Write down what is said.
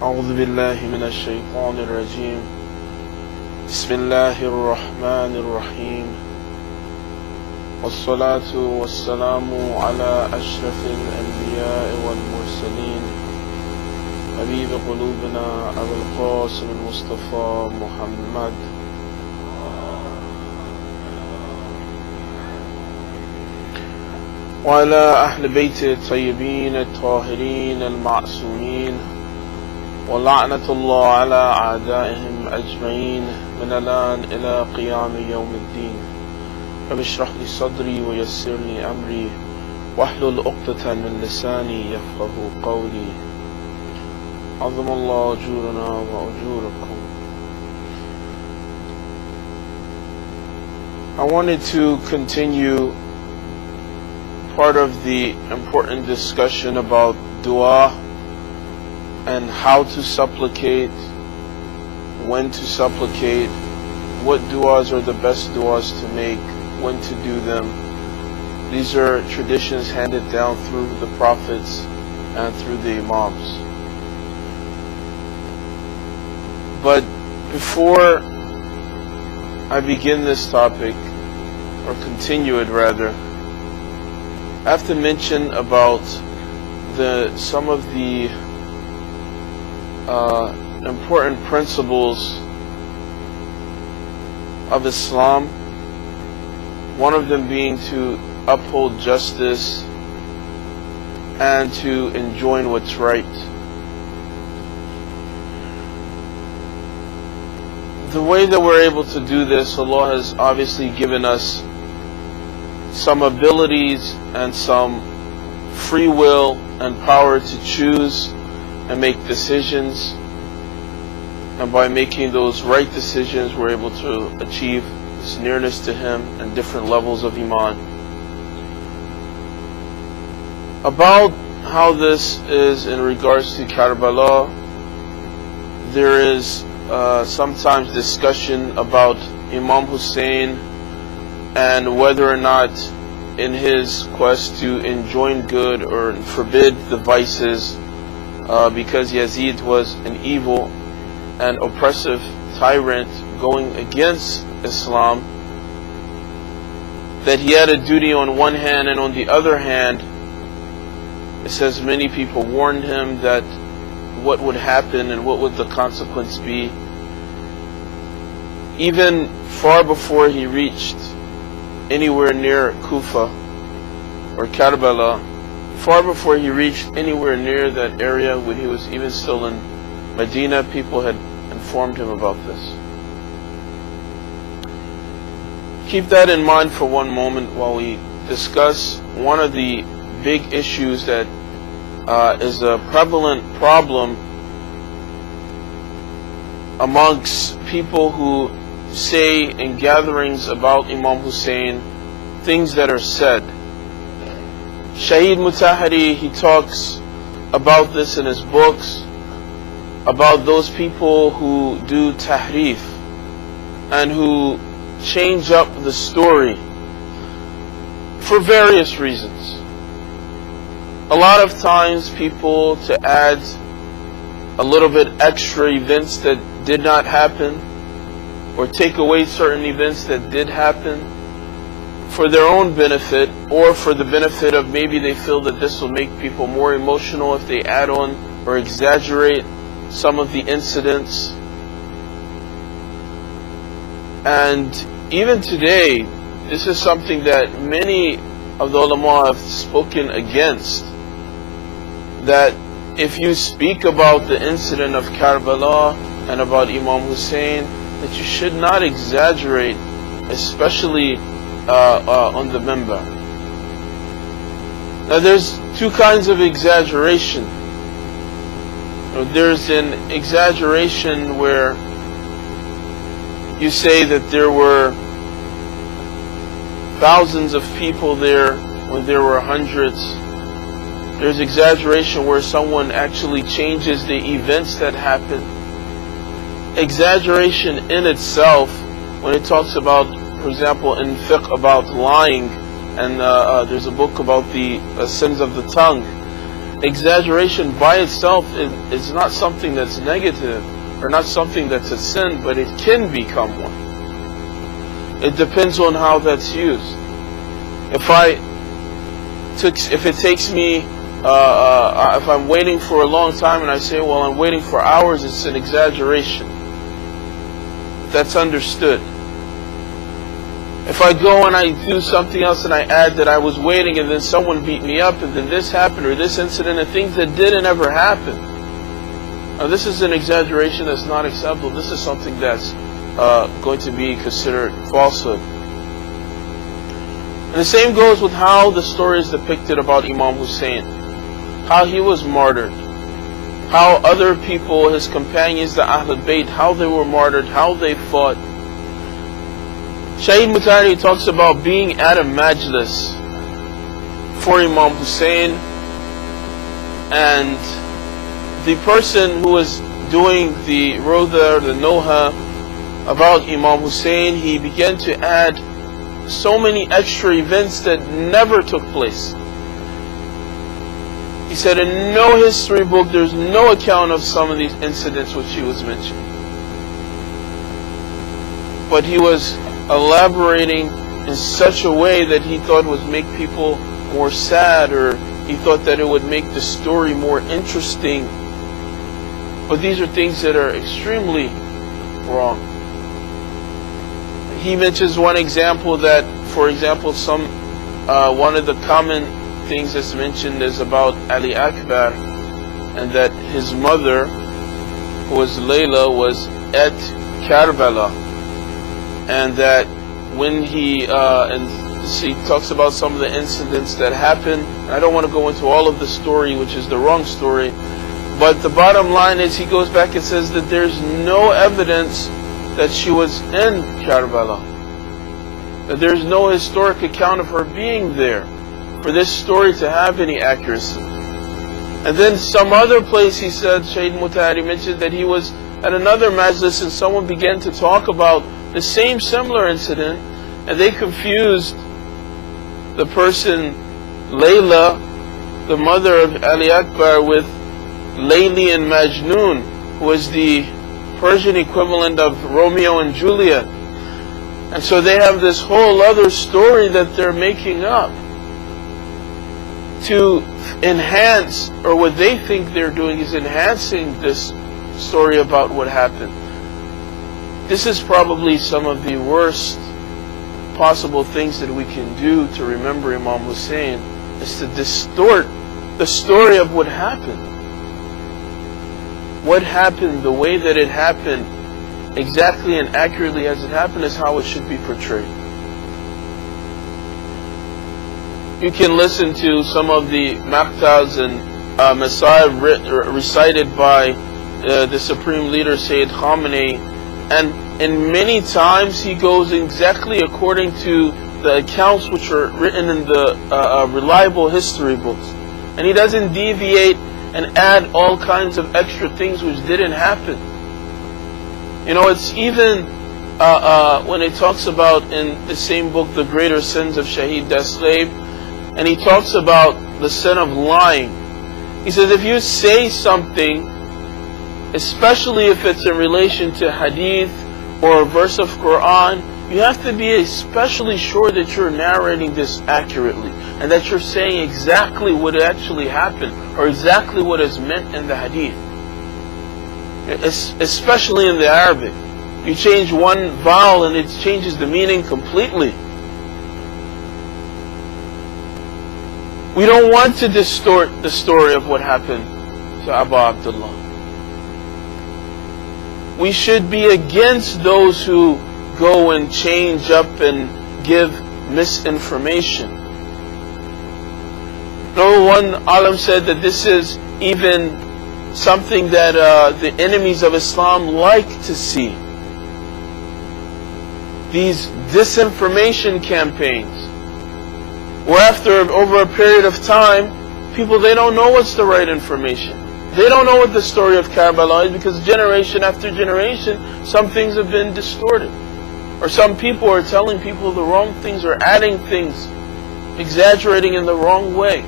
أعوذ بالله من الشيطان الرجيم. بسم الله الرحمن الرحيم. والصلاة والسلام على أشرف الأنبياء والمرسلين حبيب قلوبنا أبي القاسم المصطفى محمد وعلى أهل بيته الطيبين الطاهرين المعصومين، ولعنة الله على أعدائهم أجمعين من الآن إلى قيام يوم الدين. رب اشرح لي صدري ويسر لي أمري واحلل عقدة من لساني يفقه قولي. عظم الله أجورنا وأجوركم. I wanted to continue part of the important discussion about dua and how to supplicate, when to supplicate, what du'as are the best du'as to make, when to do them. These are traditions handed down through the prophets and through the imams. But before I begin this topic, or continue it rather, I have to mention about some of the important principles of Islam, one of them being to uphold justice and to enjoin what's right. The way that we're able to do this, Allah has obviously given us some abilities and some free will and power to choose and make decisions, and by making those right decisions we're able to achieve this nearness to Him and different levels of Iman. About how this is in regards to Karbala, there is sometimes discussion about Imam Hossein and whether or not in his quest to enjoin good or forbid the vices, because Yazid was an evil and oppressive tyrant going against Islam, that he had a duty on one hand, and on the other hand, it says many people warned him that what would happen and what would the consequence be. Even far before he reached anywhere near Kufa or Karbala, far before he reached anywhere near that area, when he was even still in Medina, people had informed him about this. Keep that in mind for one moment while we discuss one of the big issues that is a prevalent problem amongst people who say in gatherings about Imam Hussein things that are said. Shaheed Mutahari, he talks about this in his books, about those people who do tahrif and who change up the story for various reasons. A lot of times people to add a little bit extra events that did not happen, or take away certain events that did happen for their own benefit, or for the benefit of maybe they feel that this will make people more emotional if they add on or exaggerate some of the incidents. And even today, this is something that many of the ulama have spoken against, that if you speak about the incident of Karbala and about Imam Hussein, that you should not exaggerate, especially on the minbar. Now there's two kinds of exaggeration. There's an exaggeration where you say that there were thousands of people there when there were hundreds. There's exaggeration where someone actually changes the events that happened. Exaggeration in itself, when it talks about, for example, in fiqh about lying, and there's a book about the sins of the tongue, exaggeration by itself is not something that's negative or not something that's a sin, but it can become one. It depends on how that's used. If it takes me, if I'm waiting for a long time and I say, well, I'm waiting for hours, it's an exaggeration. That's understood. If I go and I do something else and I add that I was waiting and then someone beat me up and then this happened or this incident and things that didn't ever happen. Now this is an exaggeration that's not acceptable. This is something that's going to be considered falsehood. And the same goes with how the story is depicted about Imam Hussein. How he was martyred. How other people, his companions, the Ahlul Bayt, how they were martyred, how they fought. Shaheed Mutahari talks about being at a majlis for Imam Hussein, and the person who was doing the Roda or the Noha about Imam Hussein, he began to add so many extra events that never took place. He said in no history book there's no account of some of these incidents which he was mentioning. But he was elaborating in such a way that he thought would make people more sad, or he thought that it would make the story more interesting. But these are things that are extremely wrong. He mentions one example that, for example, one of the common things that's mentioned is about Ali Akbar, and that his mother, who was Layla, was at Karbala, and that when he talks about some of the incidents that happened. I don't want to go into all of the story, which is the wrong story, but the bottom line is he goes back and says that there's no evidence that she was in Karbala, that there's no historic account of her being there for this story to have any accuracy. And then some other place he said, Shaheed Mutahari mentioned that he was at another majlis and someone began to talk about the same similar incident, and they confused the person Layla, the mother of Ali Akbar, with Layli and Majnun, who was the Persian equivalent of Romeo and Juliet. And so they have this whole other story that they're making up to enhance, or what they think they're doing is enhancing this story about what happened. This is probably some of the worst possible things that we can do to remember Imam Hussein, is to distort the story of what happened. What happened, the way that it happened, exactly and accurately as it happened, is how it should be portrayed. You can listen to some of the maqtas and Masaib recited by the Supreme Leader Sayyid Khamenei, and in many times he goes exactly according to the accounts which are written in the reliable history books, and he doesn't deviate and add all kinds of extra things which didn't happen. You know, it's even when it talks about in the same book, The Greater Sins of Shaheed Daslave, and he talks about the sin of lying. He says if you say something, especially if it's in relation to hadith or a verse of Quran, you have to be especially sure that you're narrating this accurately and that you're saying exactly what actually happened or exactly what is meant in the hadith. Especially in the Arabic. You change one vowel and it changes the meaning completely. We don't want to distort the story of what happened to Abu Abdullah. We should be against those who go and change up and give misinformation. No one alim said that this is even something that the enemies of Islam like to see. These disinformation campaigns, where after over a period of time, people, they don't know what's the right information. They don't know what the story of Karbala is, because generation after generation, some things have been distorted. Or some people are telling people the wrong things or adding things, exaggerating in the wrong way.